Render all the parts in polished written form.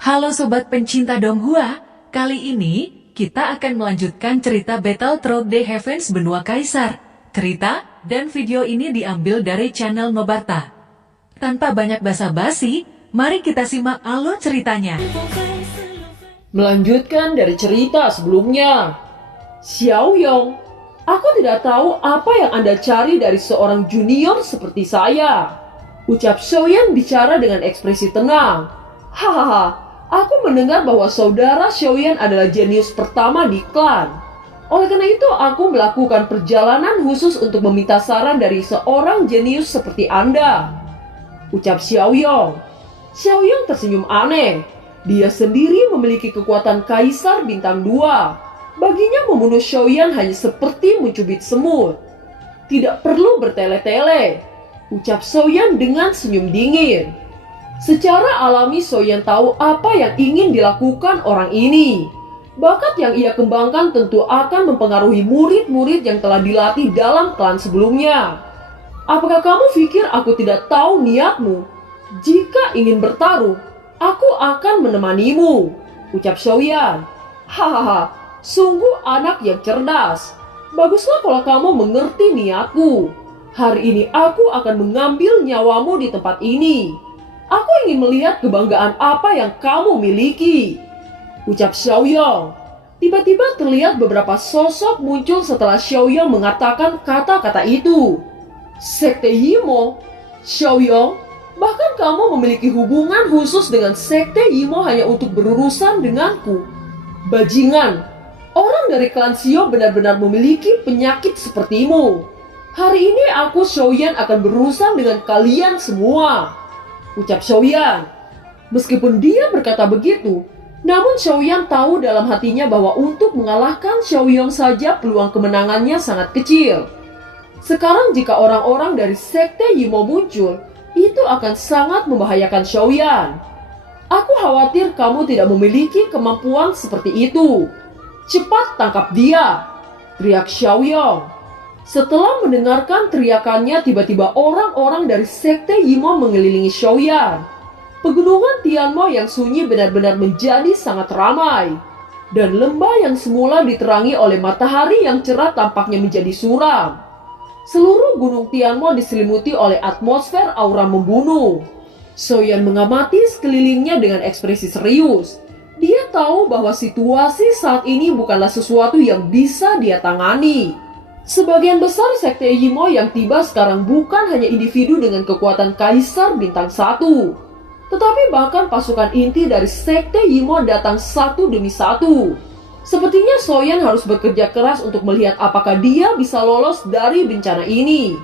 Halo Sobat pencinta Donghua, kali ini kita akan melanjutkan cerita Battle Through the Heavens Benua Kaisar. Cerita dan video ini diambil dari channel Nobarta. Tanpa banyak basa-basi, mari kita simak alur ceritanya. Melanjutkan dari cerita sebelumnya. Xiao Yong, aku tidak tahu apa yang Anda cari dari seorang junior seperti saya. Ucap Xiaoyan bicara dengan ekspresi tenang. Hahaha, aku mendengar bahwa saudara Xiaoyan adalah jenius pertama di klan. Oleh karena itu, aku melakukan perjalanan khusus untuk meminta saran dari seorang jenius seperti Anda. Ucap Xiao Yong. Xiao Yong tersenyum aneh. Dia sendiri memiliki kekuatan Kaisar Bintang 2. Baginya membunuh Xiaoyan hanya seperti mencubit semut. Tidak perlu bertele-tele. Ucap Xiaoyan dengan senyum dingin. Secara alami Xiaoyan tahu apa yang ingin dilakukan orang ini. Bakat yang ia kembangkan tentu akan mempengaruhi murid-murid yang telah dilatih dalam klan sebelumnya. Apakah kamu pikir aku tidak tahu niatmu? Jika ingin bertarung, aku akan menemanimu. Ucap Xiaoyan. Hahaha, sungguh anak yang cerdas. Baguslah kalau kamu mengerti niatku. Hari ini aku akan mengambil nyawamu di tempat ini. Aku ingin melihat kebanggaan apa yang kamu miliki. Ucap Xiaoyong. Tiba-tiba terlihat beberapa sosok muncul setelah Xiaoyong mengatakan kata-kata itu. Sekte Yimo, Xiaoyong, bahkan kamu memiliki hubungan khusus dengan Sekte Yimo hanya untuk berurusan denganku. Bajingan, orang dari klan Xiao benar-benar memiliki penyakit sepertimu. Hari ini aku Xiaoyan akan berurusan dengan kalian semua. Ucap Xiaoyan. Meskipun dia berkata begitu, namun Xiaoyan tahu dalam hatinya bahwa untuk mengalahkan Xiaoyong saja peluang kemenangannya sangat kecil. Sekarang jika orang-orang dari Sekte Yimo muncul, itu akan sangat membahayakan Xiaoyan. Aku khawatir kamu tidak memiliki kemampuan seperti itu. Cepat tangkap dia, teriak Xiaoyong. Setelah mendengarkan teriakannya, tiba-tiba orang-orang dari Sekte Yimo mengelilingi Xiaoyan. Pegunungan Tianmo yang sunyi benar-benar menjadi sangat ramai. Dan lembah yang semula diterangi oleh matahari yang cerah tampaknya menjadi suram. Seluruh gunung Tianmo diselimuti oleh atmosfer aura membunuh. Xiaoyan mengamati sekelilingnya dengan ekspresi serius. Dia tahu bahwa situasi saat ini bukanlah sesuatu yang bisa dia tangani. Sebagian besar Sekte Yimo yang tiba sekarang bukan hanya individu dengan kekuatan Kaisar Bintang 1, tetapi bahkan pasukan inti dari Sekte Yimo datang satu demi satu. Sepertinya Xiaoyan harus bekerja keras untuk melihat apakah dia bisa lolos dari bencana ini.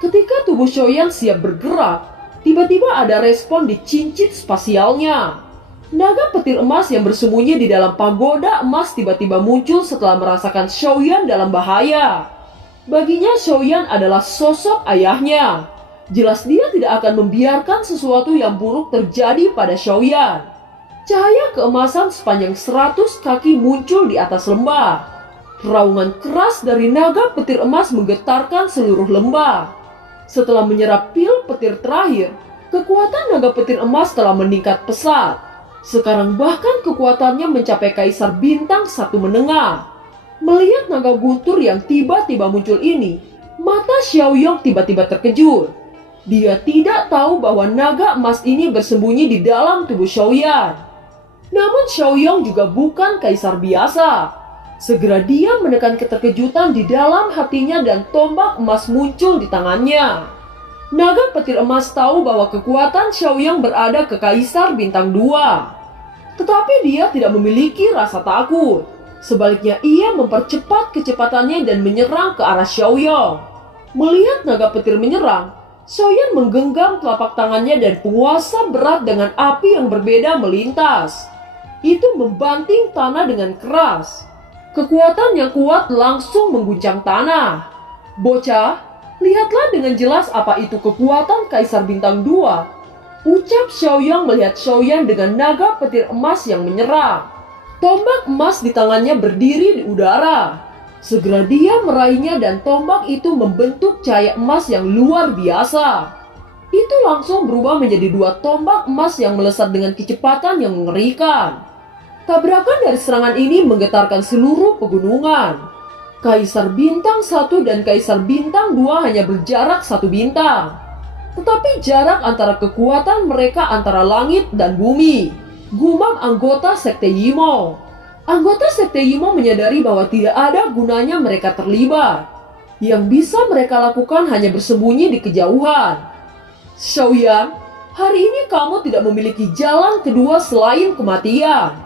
Ketika tubuh Xiaoyan siap bergerak, tiba-tiba ada respon di cincin spasialnya. Naga petir emas yang bersembunyi di dalam pagoda emas tiba-tiba muncul setelah merasakan Xiaoyan dalam bahaya. Baginya Xiaoyan adalah sosok ayahnya. Jelas dia tidak akan membiarkan sesuatu yang buruk terjadi pada Xiaoyan. Cahaya keemasan sepanjang 100 kaki muncul di atas lembah. Raungan keras dari naga petir emas menggetarkan seluruh lembah. Setelah menyerap pil petir terakhir, kekuatan naga petir emas telah meningkat pesat. Sekarang bahkan kekuatannya mencapai Kaisar Bintang 1 menengah. Melihat naga guntur yang tiba-tiba muncul ini, mata Xiaoyong tiba-tiba terkejut. Dia tidak tahu bahwa naga emas ini bersembunyi di dalam tubuh Xiaoyan. Namun Xiaoyong juga bukan kaisar biasa. Segera dia menekan keterkejutan di dalam hatinya dan tombak emas muncul di tangannya. Naga petir emas tahu bahwa kekuatan Xiaoyong berada ke Kaisar Bintang 2. Tetapi dia tidak memiliki rasa takut. Sebaliknya ia mempercepat kecepatannya dan menyerang ke arah Xiaoyong. Melihat naga petir menyerang, Xiaoyan menggenggam telapak tangannya dan penguasa berat dengan api yang berbeda melintas. Itu membanting tanah dengan keras. Kekuatan yang kuat langsung mengguncang tanah. Bocah, lihatlah dengan jelas apa itu kekuatan Kaisar Bintang 2. Ucap Xiaoyong melihat Xiaoyan dengan naga petir emas yang menyerang. Tombak emas di tangannya berdiri di udara. Segera dia meraihnya dan tombak itu membentuk cahaya emas yang luar biasa. itu langsung berubah menjadi dua tombak emas yang melesat dengan kecepatan yang mengerikan. Tabrakan dari serangan ini menggetarkan seluruh pegunungan. Kaisar Bintang 1 dan Kaisar Bintang 2 hanya berjarak 1 bintang. Tetapi jarak antara kekuatan mereka antara langit dan bumi. Gumam anggota Sekte Yimo. Anggota Sekte Yimo menyadari bahwa tidak ada gunanya mereka terlibat. Yang bisa mereka lakukan hanya bersembunyi di kejauhan. Xiaoyan, hari ini kamu tidak memiliki jalan kedua selain kematian.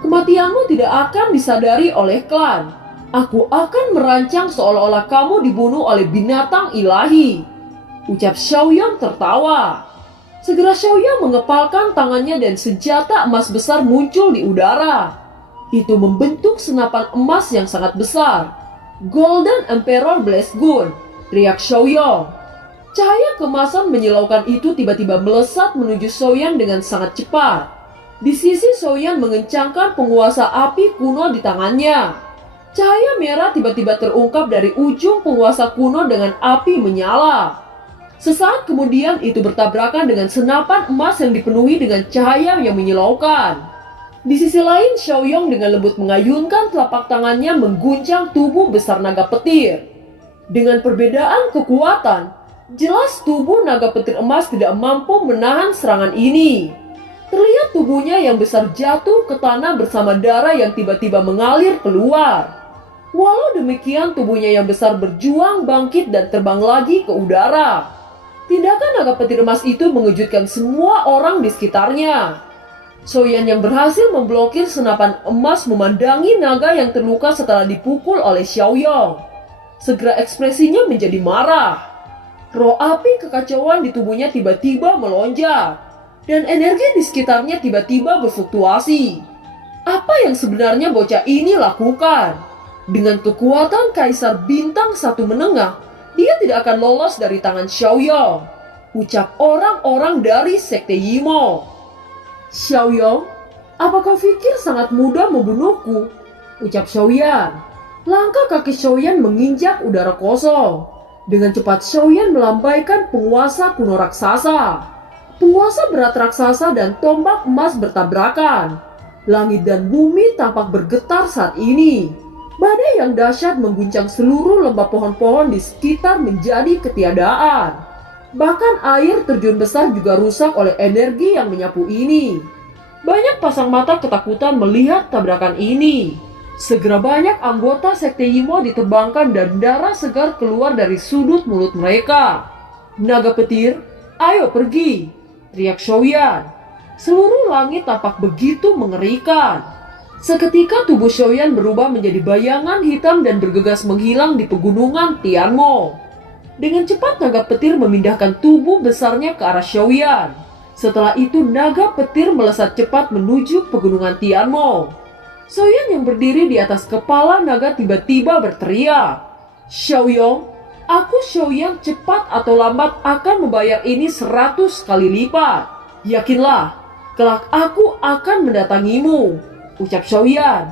Kematianmu tidak akan disadari oleh klan. Aku akan merancang seolah-olah kamu dibunuh oleh binatang ilahi. Ucap Xiaoyan tertawa. Segera Xiaoyan mengepalkan tangannya dan senjata emas besar muncul di udara. Itu membentuk senapan emas yang sangat besar. Golden Emperor Blast Gun, teriak Xiaoyan. Cahaya kemasan menyilaukan itu tiba-tiba melesat menuju Xiaoyan dengan sangat cepat. Di sisi Xiaoyan mengencangkan penguasa api kuno di tangannya. Cahaya merah tiba-tiba terungkap dari ujung penguasa kuno dengan api menyala. Sesaat kemudian itu bertabrakan dengan senapan emas yang dipenuhi dengan cahaya yang menyilaukan. Di sisi lain, Xiaoyong dengan lembut mengayunkan telapak tangannya mengguncang tubuh besar naga petir. Dengan perbedaan kekuatan, jelas tubuh naga petir emas tidak mampu menahan serangan ini. Terlihat tubuhnya yang besar jatuh ke tanah bersama darah yang tiba-tiba mengalir keluar. Walau demikian, tubuhnya yang besar berjuang bangkit dan terbang lagi ke udara. Tindakan naga petir emas itu mengejutkan semua orang di sekitarnya. Xiaoyan yang berhasil memblokir senapan emas memandangi naga yang terluka setelah dipukul oleh Xiaoyong. Segera ekspresinya menjadi marah. Roh api kekacauan di tubuhnya tiba-tiba melonjak. Dan energi di sekitarnya tiba-tiba berfluktuasi. Apa yang sebenarnya bocah ini lakukan? Dengan kekuatan Kaisar Bintang 1 menengah, dia tidak akan lolos dari tangan Xiaoyong. Ucap orang-orang dari Sekte Yimo. Xiaoyong, apa kau pikir sangat mudah membunuhku? Ucap Xiaoyan. Langkah kaki Xiaoyan menginjak udara kosong. Dengan cepat Xiaoyan melambaikan penguasa kuno raksasa. Penguasa berat raksasa dan tombak emas bertabrakan. Langit dan bumi tampak bergetar saat ini. Badai yang dahsyat mengguncang seluruh lembah pohon-pohon di sekitar menjadi ketiadaan. Bahkan air terjun besar juga rusak oleh energi yang menyapu ini. Banyak pasang mata ketakutan melihat tabrakan ini. Segera banyak anggota Sekte Yimo diterbangkan dan darah segar keluar dari sudut mulut mereka. Naga petir, ayo pergi, teriak Xiaoyan. Seluruh langit tampak begitu mengerikan. Seketika tubuh Xiaoyan berubah menjadi bayangan hitam dan bergegas menghilang di pegunungan Tianmo. Dengan cepat naga petir memindahkan tubuh besarnya ke arah Xiaoyan. Setelah itu naga petir melesat cepat menuju pegunungan Tianmo. Xiaoyan yang berdiri di atas kepala naga tiba-tiba berteriak, "Xiaoyong, aku Xiaoyan cepat atau lambat akan membayar ini 100 kali lipat. Yakinlah, kelak aku akan mendatangimu," ucap Xiaoyan.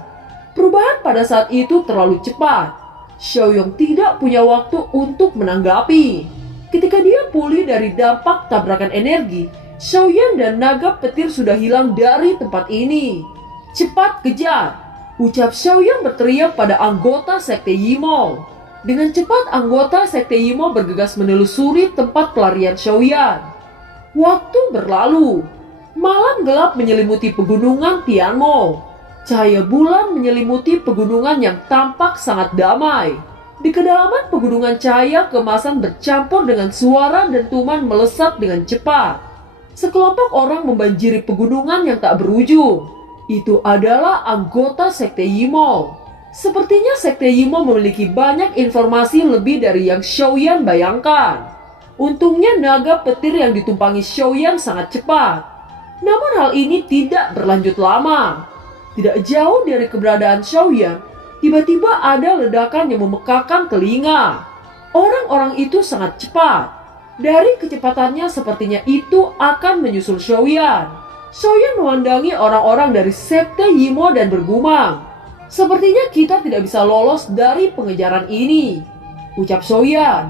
Perubahan pada saat itu terlalu cepat. Xiaoyong tidak punya waktu untuk menanggapi. Ketika dia pulih dari dampak tabrakan energi, Xiaoyan dan naga petir sudah hilang dari tempat ini. "Cepat kejar!" ucap Xiaoyan berteriak pada anggota Sekte Yimo. Dengan cepat anggota Sekte Yimo bergegas menelusuri tempat pelarian Xiaoyan. Waktu berlalu. Malam gelap menyelimuti pegunungan Tianmo. Cahaya bulan menyelimuti pegunungan yang tampak sangat damai. Di kedalaman pegunungan cahaya kemasan bercampur dengan suara dentuman melesat dengan cepat. Sekelompok orang membanjiri pegunungan yang tak berujung. Itu adalah anggota Sekte Yimo. Sepertinya Sekte Yimo memiliki banyak informasi lebih dari yang Xiaoyan bayangkan. Untungnya naga petir yang ditumpangi Xiaoyan sangat cepat. Namun hal ini tidak berlanjut lama. Tidak jauh dari keberadaan Xiaoyan, tiba-tiba ada ledakan yang memekakan telinga. Orang-orang itu sangat cepat. Dari kecepatannya sepertinya itu akan menyusul Xiaoyan. Xiaoyan memandangi orang-orang dari Sekte Yimo dan bergumam, "Sepertinya kita tidak bisa lolos dari pengejaran ini," ucap Xiaoyan.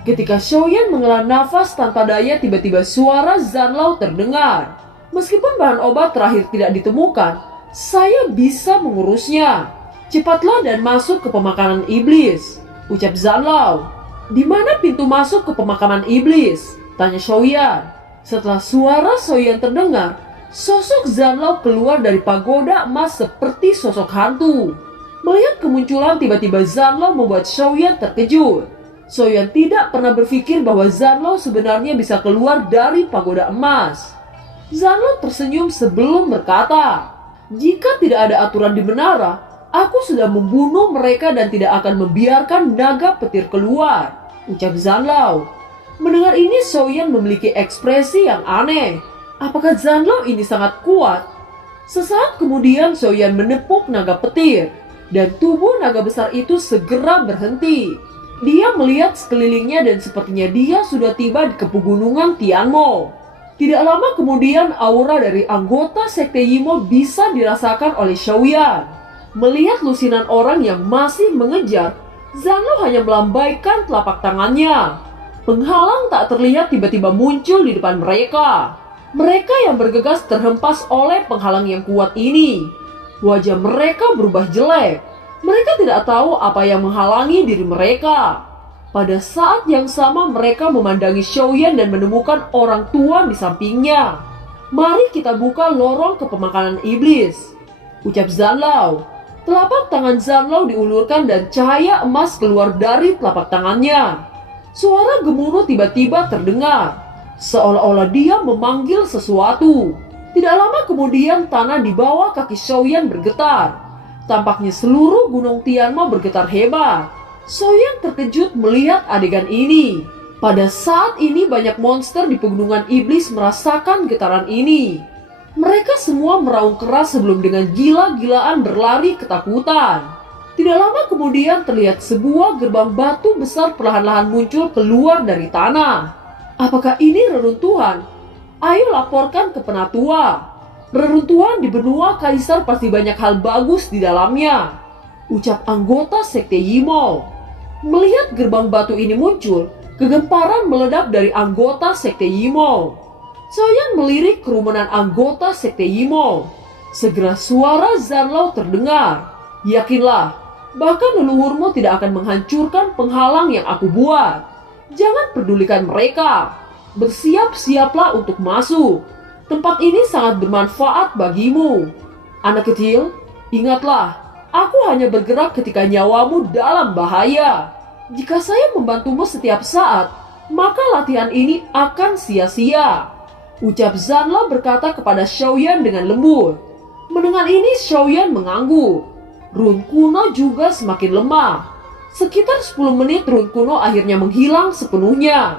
Ketika Xiaoyan menghela nafas tanpa daya, tiba-tiba suara Zanlao terdengar. Meskipun bahan obat terakhir tidak ditemukan, saya bisa mengurusnya. Cepatlah dan masuk ke pemakaman iblis, ucap Zanlao. Di mana pintu masuk ke pemakaman iblis? Tanya Xiaoyan. Setelah suara Xiaoyan terdengar, sosok Zanlao keluar dari pagoda emas seperti sosok hantu. Melihat kemunculan tiba-tiba Zanlao membuat Xiaoyan terkejut. Xiaoyan tidak pernah berpikir bahwa Zanlao sebenarnya bisa keluar dari pagoda emas. Zanlao tersenyum sebelum berkata, "Jika tidak ada aturan di menara, aku sudah membunuh mereka dan tidak akan membiarkan naga petir keluar," ucap Zanlao. Mendengar ini, Xiaoyan memiliki ekspresi yang aneh. Apakah Zanlao ini sangat kuat? Sesaat kemudian Xiaoyan menepuk naga petir, dan tubuh naga besar itu segera berhenti. Dia melihat sekelilingnya dan sepertinya dia sudah tiba di pegunungan Tianmo. Tidak lama kemudian aura dari anggota sekte Yimo bisa dirasakan oleh Xiaoyan. Melihat lusinan orang yang masih mengejar, Zanlao hanya melambaikan telapak tangannya. Penghalang tak terlihat tiba-tiba muncul di depan mereka. Mereka yang bergegas terhempas oleh penghalang yang kuat ini. Wajah mereka berubah jelek. Mereka tidak tahu apa yang menghalangi diri mereka. Pada saat yang sama mereka memandangi Xiaoyan dan menemukan orang tua di sampingnya. "Mari kita buka lorong ke pemakanan iblis," ucap Zanlao. Telapak tangan Zanlao diulurkan dan cahaya emas keluar dari telapak tangannya. Suara gemuruh tiba-tiba terdengar, seolah-olah dia memanggil sesuatu. Tidak lama kemudian tanah di bawah kaki Xiaoyan bergetar. Tampaknya seluruh gunung Tianmo bergetar hebat. Xiaoyan terkejut melihat adegan ini. Pada saat ini banyak monster di pegunungan iblis merasakan getaran ini. Mereka semua meraung keras sebelum dengan gila-gilaan berlari ketakutan. Tidak lama kemudian terlihat sebuah gerbang batu besar perlahan-lahan muncul keluar dari tanah. Apakah ini reruntuhan? Ayo laporkan ke penatua. Reruntuhan di benua kaisar pasti banyak hal bagus di dalamnya, ucap anggota sekte Yimo. Melihat gerbang batu ini muncul, kegemparan meledak dari anggota sekte Yimo. Xiaoyan melirik kerumunan anggota sekte Yimo. Segera suara Zanlao terdengar. "Yakinlah, bahkan leluhurmu tidak akan menghancurkan penghalang yang aku buat. Jangan pedulikan mereka. Bersiap-siaplah untuk masuk. Tempat ini sangat bermanfaat bagimu. Anak kecil, ingatlah, aku hanya bergerak ketika nyawamu dalam bahaya. Jika saya membantumu setiap saat, maka latihan ini akan sia-sia," ucap Zanlao berkata kepada Xiaoyan dengan lembut. Mendengar ini, Xiaoyan mengangguk. Rune kuno juga semakin lemah. Sekitar 10 menit rune kuno akhirnya menghilang sepenuhnya.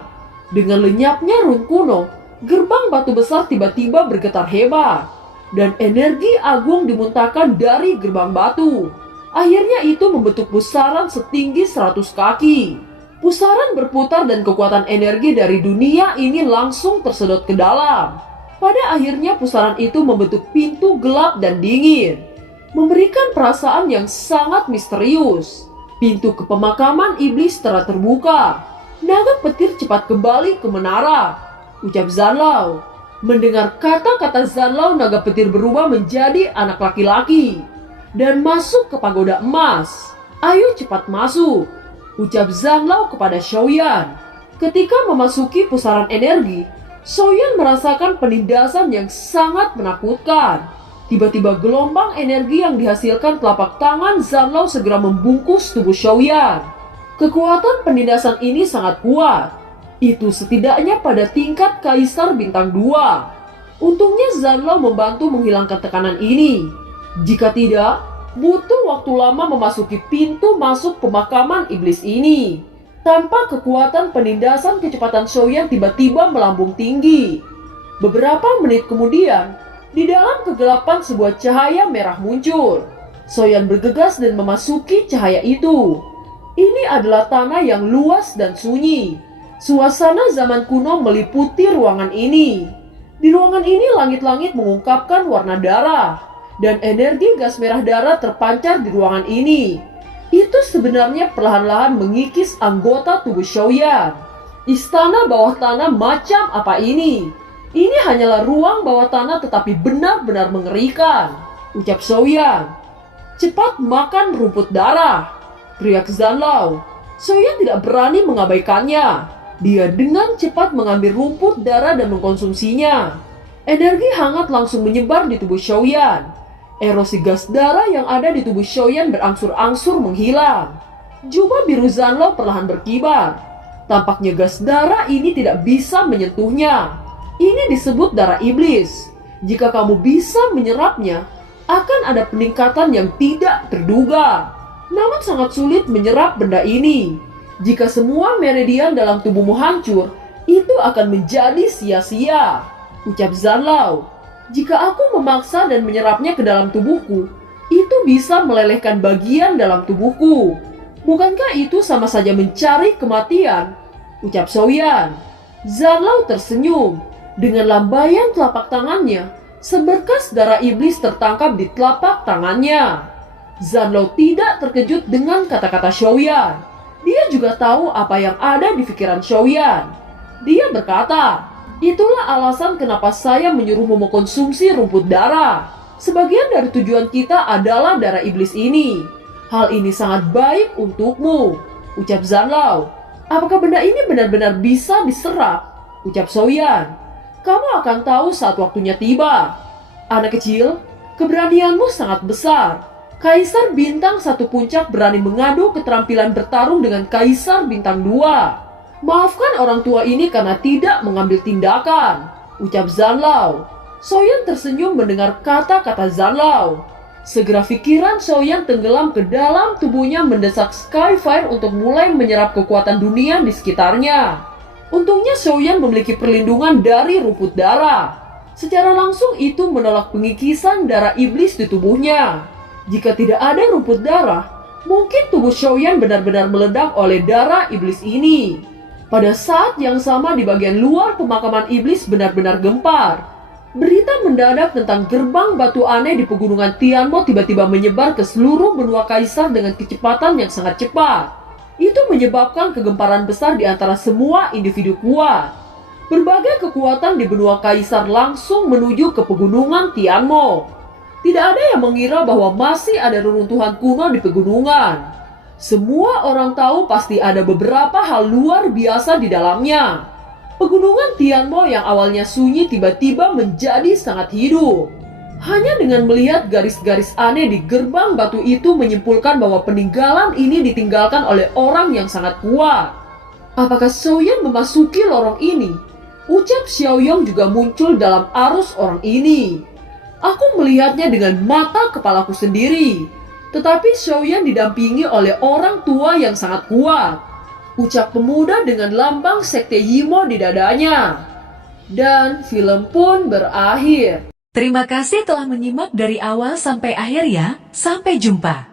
Dengan lenyapnya rune kuno, gerbang batu besar tiba-tiba bergetar hebat, dan energi agung dimuntahkan dari gerbang batu. Akhirnya itu membentuk pusaran setinggi 100 kaki. Pusaran berputar dan kekuatan energi dari dunia ini langsung tersedot ke dalam. Pada akhirnya pusaran itu membentuk pintu gelap dan dingin, memberikan perasaan yang sangat misterius. Pintu ke pemakaman iblis telah terbuka. Naga petir cepat kembali ke menara, ucap Zanlao. Mendengar kata-kata Zanlao, naga petir berubah menjadi anak laki-laki dan masuk ke pagoda emas. "Ayo cepat masuk," ucap Zanlao kepada Xiaoyan. Ketika memasuki pusaran energi, Xiaoyan merasakan penindasan yang sangat menakutkan. Tiba-tiba gelombang energi yang dihasilkan telapak tangan Zanlao segera membungkus tubuh Xiaoyan. Kekuatan penindasan ini sangat kuat. Itu setidaknya pada tingkat Kaisar Bintang 2. Untungnya Zanlao membantu menghilangkan tekanan ini. Jika tidak, butuh waktu lama memasuki pintu masuk pemakaman iblis ini. Tanpa kekuatan penindasan, kecepatan Xiaoyan tiba-tiba melambung tinggi. Beberapa menit kemudian, di dalam kegelapan sebuah cahaya merah muncul. Xiaoyan bergegas dan memasuki cahaya itu. Ini adalah tanah yang luas dan sunyi. Suasana zaman kuno meliputi ruangan ini. Di ruangan ini langit-langit mengungkapkan warna darah, dan energi gas merah darah terpancar di ruangan ini. Itu sebenarnya perlahan-lahan mengikis anggota tubuh Xiaoyan. Istana bawah tanah macam apa ini? Ini hanyalah ruang bawah tanah tetapi benar-benar mengerikan, ucap Xiaoyan. Cepat makan rumput darah, teriak Zanlao. Xiaoyan tidak berani mengabaikannya. Dia dengan cepat mengambil rumput darah dan mengkonsumsinya. Energi hangat langsung menyebar di tubuh Xiaoyan. Erosi gas darah yang ada di tubuh Xiaoyan berangsur-angsur menghilang. Jubah biru Zanlao perlahan berkibar. Tampaknya gas darah ini tidak bisa menyentuhnya. Ini disebut darah iblis. Jika kamu bisa menyerapnya, akan ada peningkatan yang tidak terduga. Namun sangat sulit menyerap benda ini. Jika semua meridian dalam tubuhmu hancur, itu akan menjadi sia-sia, ucap Zanlao. Jika aku memaksa dan menyerapnya ke dalam tubuhku, itu bisa melelehkan bagian dalam tubuhku. Bukankah itu sama saja mencari kematian? Ucap Xiaoyan. Zanlao tersenyum. Dengan lambaian telapak tangannya, seberkas darah iblis tertangkap di telapak tangannya. Zanlao tidak terkejut dengan kata-kata Xiaoyan. Dia juga tahu apa yang ada di pikiran Xiaoyan. Dia berkata, itulah alasan kenapa saya menyuruhmu mengkonsumsi rumput darah. Sebagian dari tujuan kita adalah darah iblis ini. Hal ini sangat baik untukmu, ucap Zanlao. Apakah benda ini benar-benar bisa diserap? Ucap Xiaoyan. Kamu akan tahu saat waktunya tiba. Anak kecil, keberanianmu sangat besar. Kaisar Bintang 1 Puncak berani mengadu keterampilan bertarung dengan Kaisar Bintang 2. Maafkan orang tua ini karena tidak mengambil tindakan, ucap Zanlao. Xiaoyan tersenyum mendengar kata-kata Zanlao. Segera pikiran Xiaoyan tenggelam ke dalam tubuhnya mendesak Skyfire untuk mulai menyerap kekuatan dunia di sekitarnya. Untungnya Xiaoyan memiliki perlindungan dari rumput darah. Secara langsung itu menolak pengikisan darah iblis di tubuhnya. Jika tidak ada rumput darah, mungkin tubuh Xiaoyan benar-benar meledak oleh darah iblis ini. Pada saat yang sama di bagian luar pemakaman iblis benar-benar gempar. Berita mendadak tentang gerbang batu aneh di pegunungan Tianmo tiba-tiba menyebar ke seluruh benua kaisar dengan kecepatan yang sangat cepat. Itu menyebabkan kegemparan besar di antara semua individu kuat. Berbagai kekuatan di benua kaisar langsung menuju ke pegunungan Tianmo. Tidak ada yang mengira bahwa masih ada reruntuhan kuno di pegunungan. Semua orang tahu pasti ada beberapa hal luar biasa di dalamnya. Pegunungan Tianmo yang awalnya sunyi tiba-tiba menjadi sangat hidup. Hanya dengan melihat garis-garis aneh di gerbang batu itu menyimpulkan bahwa peninggalan ini ditinggalkan oleh orang yang sangat kuat. Apakah Xiaoyan memasuki lorong ini? Ucap Xiaoyong juga muncul dalam arus orang ini. Aku melihatnya dengan mata kepalaku sendiri. Tetapi Xiaoyan didampingi oleh orang tua yang sangat kuat. Ucap pemuda dengan lambang sekte Yimo di dadanya. Dan film pun berakhir. Terima kasih telah menyimak dari awal sampai akhir ya. Sampai jumpa.